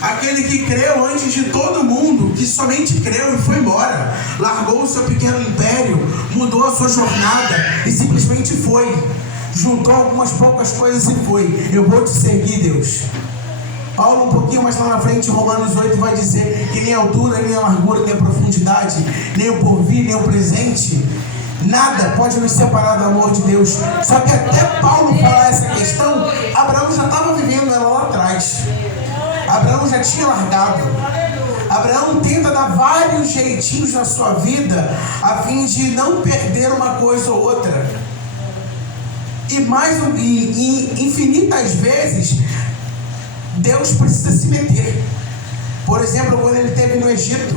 Aquele que creu antes de todo mundo, que somente creu e foi embora, largou o seu pequeno império, mudou a sua jornada e simplesmente foi, juntou algumas poucas coisas e foi. Eu vou te seguir, Deus. Paulo, um pouquinho mais lá na frente, Romanos 8, vai dizer que nem a altura, nem a largura, nem a profundidade, nem o porvir, nem o presente, nada pode nos separar do amor de Deus. Só que até Paulo falar essa questão, Abraão já estava vivendo ela lá atrás. Abraão já tinha largado. Abraão tenta dar vários jeitinhos na sua vida a fim de não perder uma coisa ou outra. E infinitas vezes Deus precisa se meter. Por exemplo, quando ele esteve no Egito,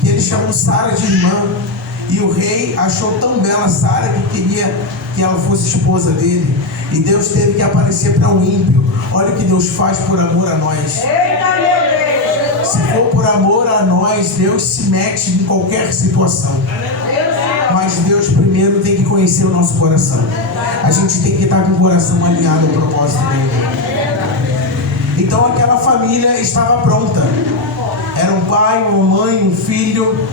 que ele chamou Sara de irmã, e o rei achou tão bela Sara que queria que ela fosse esposa dele, e Deus teve que aparecer para um ímpio. Olha o que Deus faz por amor a nós. Se for por amor a nós, Deus se mete em qualquer situação. Mas Deus primeiro tem que conhecer o nosso coração. A gente tem que estar com o coração alinhado ao propósito dele. Então aquela família estava pronta. Era um pai, uma mãe, um filho,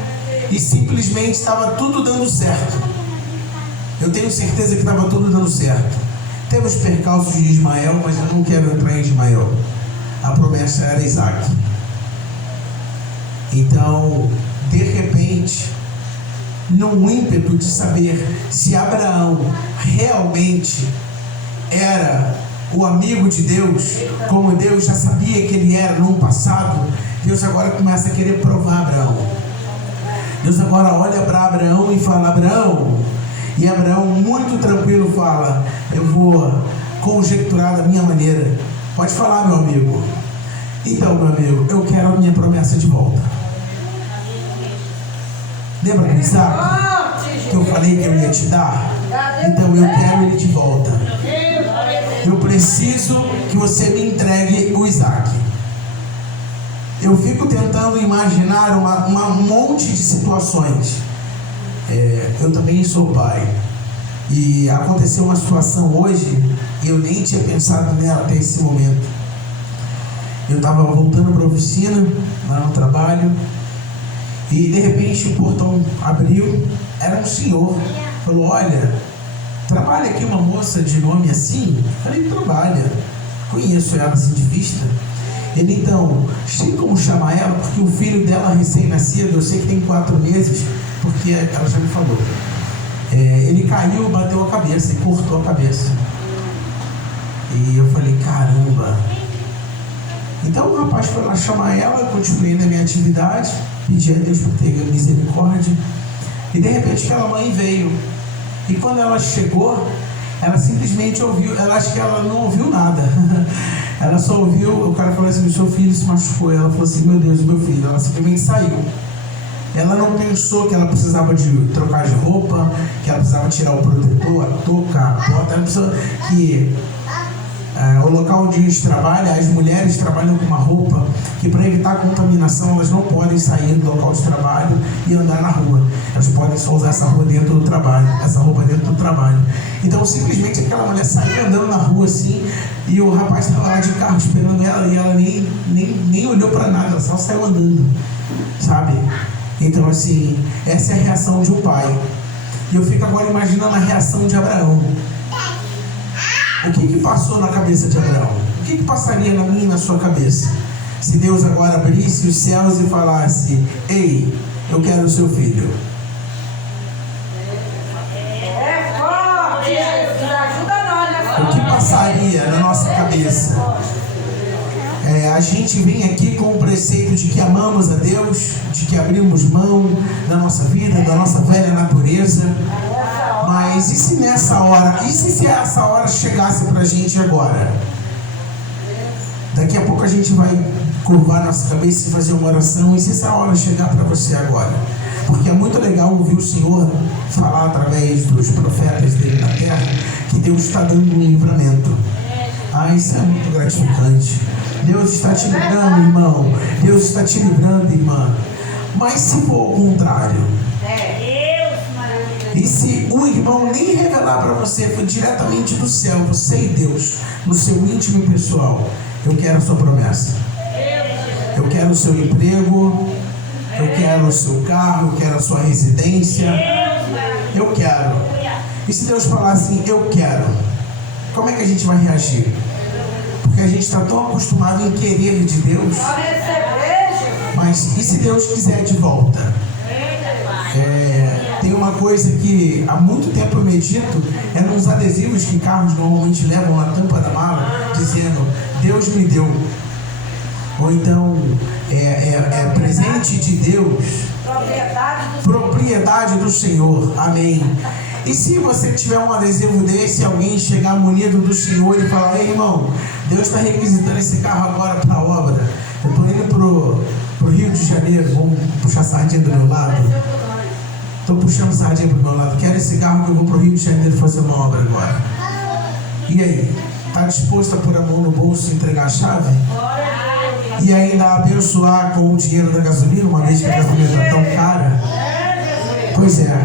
e simplesmente estava tudo dando certo. Eu tenho certeza que estava tudo dando certo. Teve os percalços de Ismael, mas eu não quero entrar em Ismael. A promessa era Isaac. Então, de repente, num ímpeto de saber se Abraão realmente era o amigo de Deus, como Deus já sabia que ele era no passado, Deus agora começa a querer provar Abraão. Deus agora olha para Abraão e fala: Abraão. E Abraão, muito tranquilo, fala: eu vou conjecturar da minha maneira. Pode falar, meu amigo. Então, meu amigo, eu quero a minha promessa de volta. Lembra do Isaac que eu falei que eu ia te dar? Então eu quero ele de volta. Eu preciso que você me entregue o Isaac. Eu fico tentando imaginar um monte de situações. Eu também sou pai. E aconteceu uma situação hoje e eu nem tinha pensado nela até esse momento. Eu estava voltando para a oficina, lá no trabalho, e de repente o portão abriu. Era um senhor. Falou: olha, trabalha aqui uma moça de nome assim? Falei: trabalha. Conheço ela assim de vista. Ele: então, tem como chamar ela? Porque o filho dela recém-nascido, eu sei que tem 4 meses, porque ela já me falou. Ele caiu, bateu a cabeça e cortou a cabeça. E eu falei: caramba. Então o rapaz foi lá chamar ela, continuei na minha atividade, pedi a Deus por ter misericórdia. E de repente aquela mãe veio. E quando ela chegou, ela simplesmente ouviu, ela acha que ela não ouviu nada. Ela só ouviu, o cara falou assim: o seu filho se machucou. Ela falou assim: meu Deus, meu filho. Ela simplesmente saiu. Ela não pensou que ela precisava de trocar de roupa, que ela precisava tirar o protetor, a touca, a bota. Ela pensou que o local onde a gente trabalha, as mulheres trabalham com uma roupa que, para evitar contaminação, elas não podem sair do local de trabalho e andar na rua. Elas podem só usar essa roupa dentro do trabalho, Então simplesmente aquela mulher saiu andando na rua assim, e o rapaz estava lá de carro esperando ela, e ela nem olhou para nada, ela só saiu andando, sabe? Então assim, essa é a reação de um pai. E eu fico agora imaginando a reação de Abraão. O que passou na cabeça de Abraão? O que passaria na minha e na sua cabeça? Se Deus agora abrisse os céus e falasse: ei, eu quero o seu filho. O que passaria na nossa cabeça? A gente vem aqui com o preceito de que amamos a Deus, de que abrimos mão da nossa vida, da nossa velha natureza. Mas e se nessa hora, se essa hora chegasse pra gente agora? Daqui a pouco a gente vai curvar nossa cabeça e fazer uma oração. E se essa hora chegar para você agora? Porque é muito legal ouvir o Senhor falar através dos profetas dele na terra que Deus está dando um livramento. Isso é muito gratificante. Deus está te livrando, irmão. Deus está te livrando, irmã. Mas se for o contrário? E se o irmão nem revelar para você, foi diretamente do céu, você e Deus, no seu íntimo e pessoal: Eu quero a sua promessa. Eu quero o seu emprego. Eu quero o seu carro. Eu quero a sua residência. Eu quero. E se Deus falar assim, eu quero, como é que a gente vai reagir? Porque a gente está tão acostumado em querer de Deus. Mas e se Deus quiser de volta? Tem uma coisa que há muito tempo eu medito, é nos adesivos que carros normalmente levam na tampa da mala, dizendo, Deus me deu. Ou então, presente de Deus, propriedade do Senhor. Amém. E se você tiver um adesivo desse, alguém chegar munido do Senhor e falar, ei irmão, Deus está requisitando esse carro agora para a obra. Eu estou indo pro Rio de Janeiro, vamos puxar sardinha do meu lado. Estou puxando sardinha pro meu lado. Quero esse carro que eu vou pro Rio de Janeiro fazer uma obra agora. E aí? Está disposto a pôr a mão no bolso e entregar a chave? E ainda abençoar com o dinheiro da gasolina, uma vez que a gasolina está tão cara? Pois é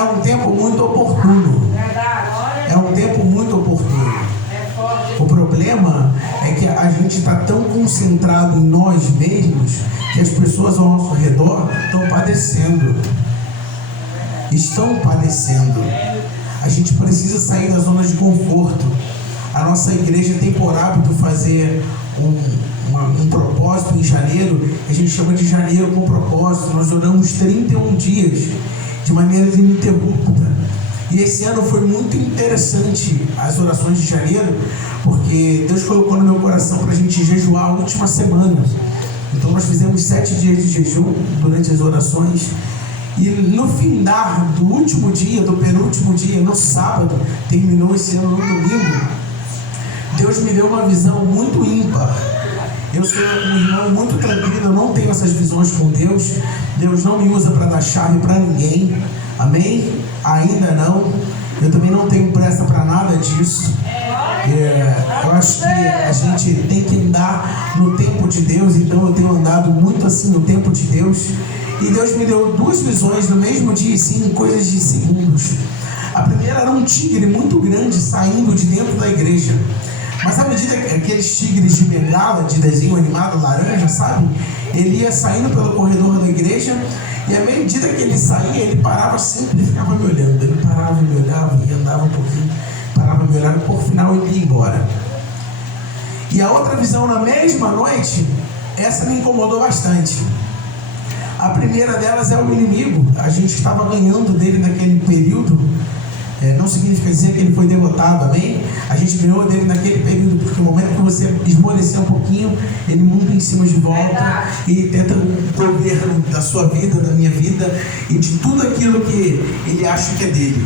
um tempo muito oportuno. É um tempo muito oportuno. O problema é que a gente está tão concentrado em nós mesmos que as pessoas ao nosso redor estão padecendo. Estão padecendo. A gente precisa sair da zona de conforto. A nossa igreja tem por hábito fazer um propósito em janeiro. A gente chama de janeiro com propósito. Nós oramos 31 dias de maneira ininterrupta. E esse ano foi muito interessante as orações de janeiro, porque Deus colocou no meu coração para a gente jejuar a última semana. Então nós fizemos 7 dias de jejum durante as orações. E no findar do último dia, do penúltimo dia, no sábado, terminou esse ano no domingo, Deus me deu uma visão muito ímpar. Eu sou um irmão muito tranquilo, eu não tenho essas visões com Deus. Deus não me usa para dar chave para ninguém. Amém? Ainda não. Eu também não tenho pressa para nada disso. Eu acho que a gente tem que andar no tempo de Deus. Então eu tenho andado muito assim no tempo de Deus. E Deus me deu 2 visões no mesmo dia, sim, em coisas de segundos. A primeira era um tigre muito grande saindo de dentro da igreja. Mas à medida que aqueles tigres de bengala, de desenho animado, laranja, sabe? Ele ia saindo pelo corredor da igreja. E à medida que ele saía, ele parava sempre e ficava me olhando. Ele parava e me olhava e andava um pouquinho, parava e me olhava e por final ele ia embora. E a outra visão na mesma noite, essa me incomodou bastante. A primeira delas é o inimigo. A gente estava ganhando dele naquele período. Não significa dizer que ele foi derrotado, amém? A gente ganhou dele naquele período, porque no momento que você esmorecer um pouquinho, ele monta em cima de volta e tenta o governo da sua vida, da minha vida e de tudo aquilo que ele acha que é dele,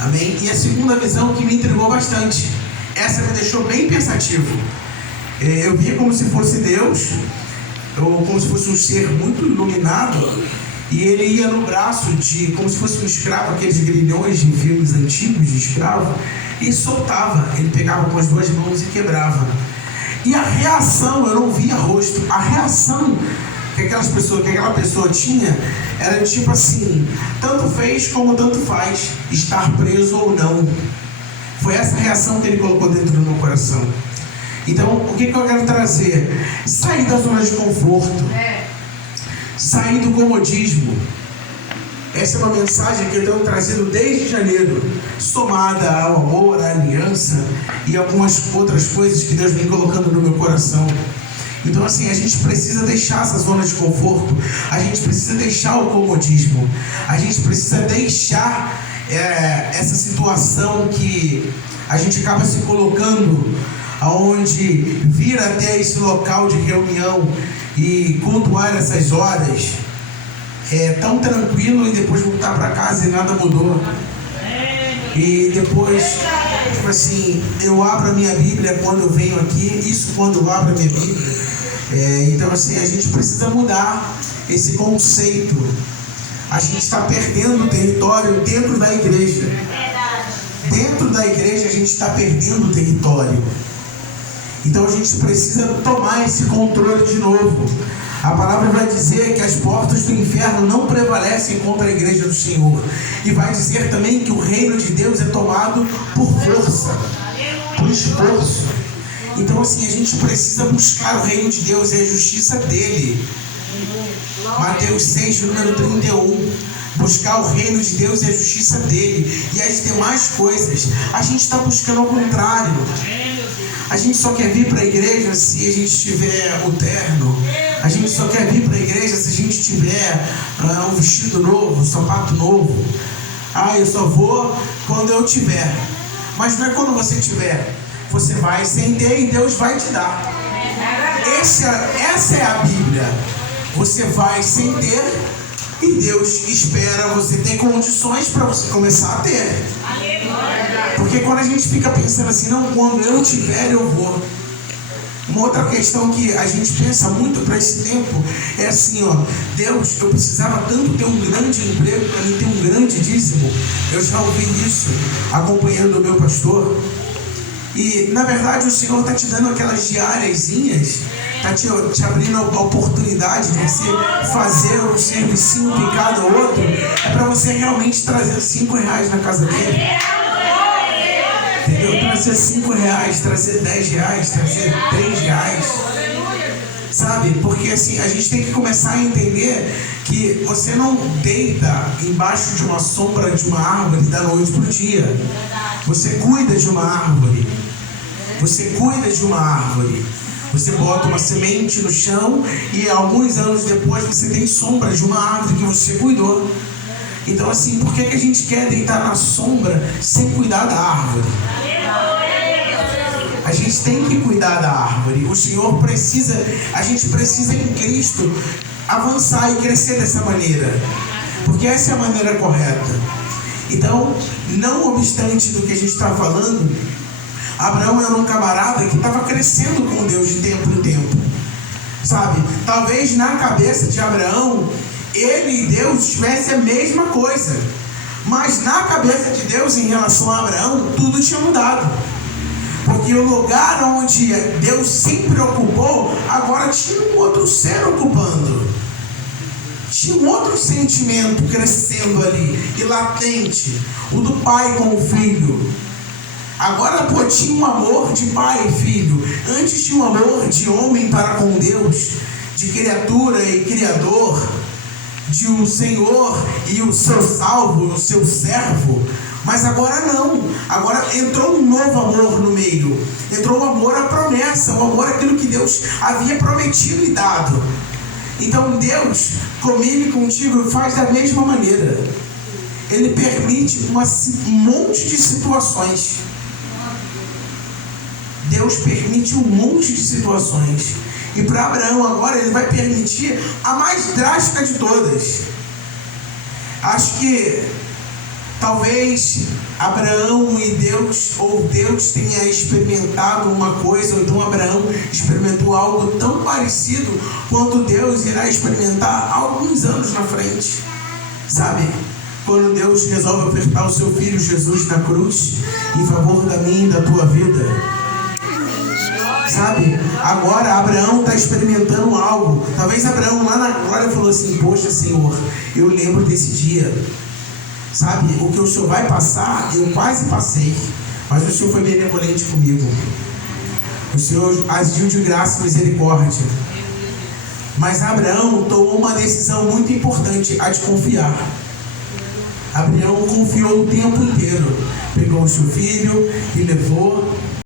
amém? E a segunda visão que me intrigou bastante, essa me deixou bem pensativo. Eu via como se fosse Deus, ou como se fosse um ser muito iluminado. E ele ia no braço como se fosse um escravo, aqueles grilhões de filmes antigos de escravo, e soltava. Ele pegava com as 2 mãos e quebrava. E a reação, eu não via rosto, a reação que aquela pessoa tinha era tipo assim, tanto fez como tanto faz, estar preso ou não. Foi essa reação que ele colocou dentro do meu coração. Então, o que eu quero trazer? Sair da zona de conforto. Sair do comodismo. Essa é uma mensagem que eu tenho trazido desde janeiro, somada ao amor, à aliança e algumas outras coisas que Deus vem colocando no meu coração. Então assim, a gente precisa deixar essa zona de conforto, a gente precisa deixar o comodismo, a gente precisa deixar essa situação que a gente acaba se colocando, aonde vir até esse local de reunião e cultuar essas horas tão tranquilo e depois voltar para casa e nada mudou. E depois, tipo assim, eu abro a minha Bíblia quando eu venho aqui, isso quando eu abro a minha Bíblia. Então assim, a gente precisa mudar esse conceito. A gente está perdendo território dentro da igreja. Dentro da igreja a gente está perdendo território. Então a gente precisa tomar esse controle de novo. A palavra vai dizer que as portas do inferno não prevalecem contra a igreja do Senhor. E vai dizer também que o reino de Deus é tomado por força, por esforço. Então assim, a gente precisa buscar o reino de Deus e a justiça dele. Mateus 6, número 31. Buscar o reino de Deus e a justiça dele. E as demais coisas, a gente está buscando ao contrário. A gente só quer vir para a igreja se a gente tiver o terno. A gente só quer vir para a igreja se a gente tiver um vestido novo, um sapato novo. Eu só vou quando eu tiver. Mas não é quando você tiver. Você vai sem ter e Deus vai te dar. Essa é a Bíblia. Você vai sem ter e Deus espera você ter condições para você começar a ter. Porque quando a gente fica pensando assim, não, quando eu tiver eu vou. Uma outra questão que a gente pensa muito para esse tempo é assim, Deus, eu precisava tanto ter um grande emprego para mim ter um grande dízimo. Eu já ouvi isso acompanhando o meu pastor. E na verdade o Senhor está te dando aquelas diáriazinhas, está te abrindo a oportunidade de você fazer um servicinho picado ao outro, é para você realmente trazer R$5 na casa dele. Entendeu? Trazer R$5, trazer R$10, trazer R$3. Sabe? Porque assim, a gente tem que começar a entender que você não deita embaixo de uma sombra de uma árvore da noite para o dia. Você cuida de uma árvore. Você cuida de uma árvore. Você bota uma semente no chão e alguns anos depois você tem sombra de uma árvore que você cuidou. Então assim, por que a gente quer deitar na sombra sem cuidar da árvore? A gente tem que cuidar da árvore. O Senhor precisa, a gente precisa em Cristo avançar e crescer dessa maneira. Porque essa é a maneira correta. Então, não obstante do que a gente está falando, Abraão era um camarada que estava crescendo com Deus de tempo em tempo. Sabe? Talvez na cabeça de Abraão, ele e Deus tivessem a mesma coisa. Mas na cabeça de Deus em relação a Abraão, tudo tinha mudado. Porque o lugar onde Deus sempre ocupou, agora tinha um outro ser ocupando. Tinha um outro sentimento crescendo ali, e latente, o do pai com o filho. Agora tinha um amor de pai e filho. Antes tinha um amor de homem para com Deus, de criatura e criador, de um Senhor e o seu salvo, o seu servo. Mas agora não. Agora entrou um novo amor no meio. Entrou um amor à promessa, um amor àquilo que Deus havia prometido e dado. Então Deus, comigo e contigo, faz da mesma maneira. Ele permite um monte de situações. Deus permite um monte de situações. E para Abraão agora ele vai permitir a mais drástica de todas. Acho que talvez Abraão e Deus, ou Deus tenha experimentado uma coisa, ou então Abraão experimentou algo tão parecido quanto Deus irá experimentar alguns anos na frente. Sabe? Quando Deus resolve ofertar o seu filho Jesus na cruz em favor da minha e da tua vida. Sabe? Agora Abraão está experimentando algo. Talvez Abraão lá na glória falou assim: poxa Senhor, eu lembro desse dia. Sabe? O que o Senhor vai passar, eu quase passei, mas o Senhor foi benevolente comigo. O Senhor agiu de graça e misericórdia. Mas Abraão tomou uma decisão muito importante, a de confiar. Abraão confiou o tempo inteiro. Pegou o seu filho e levou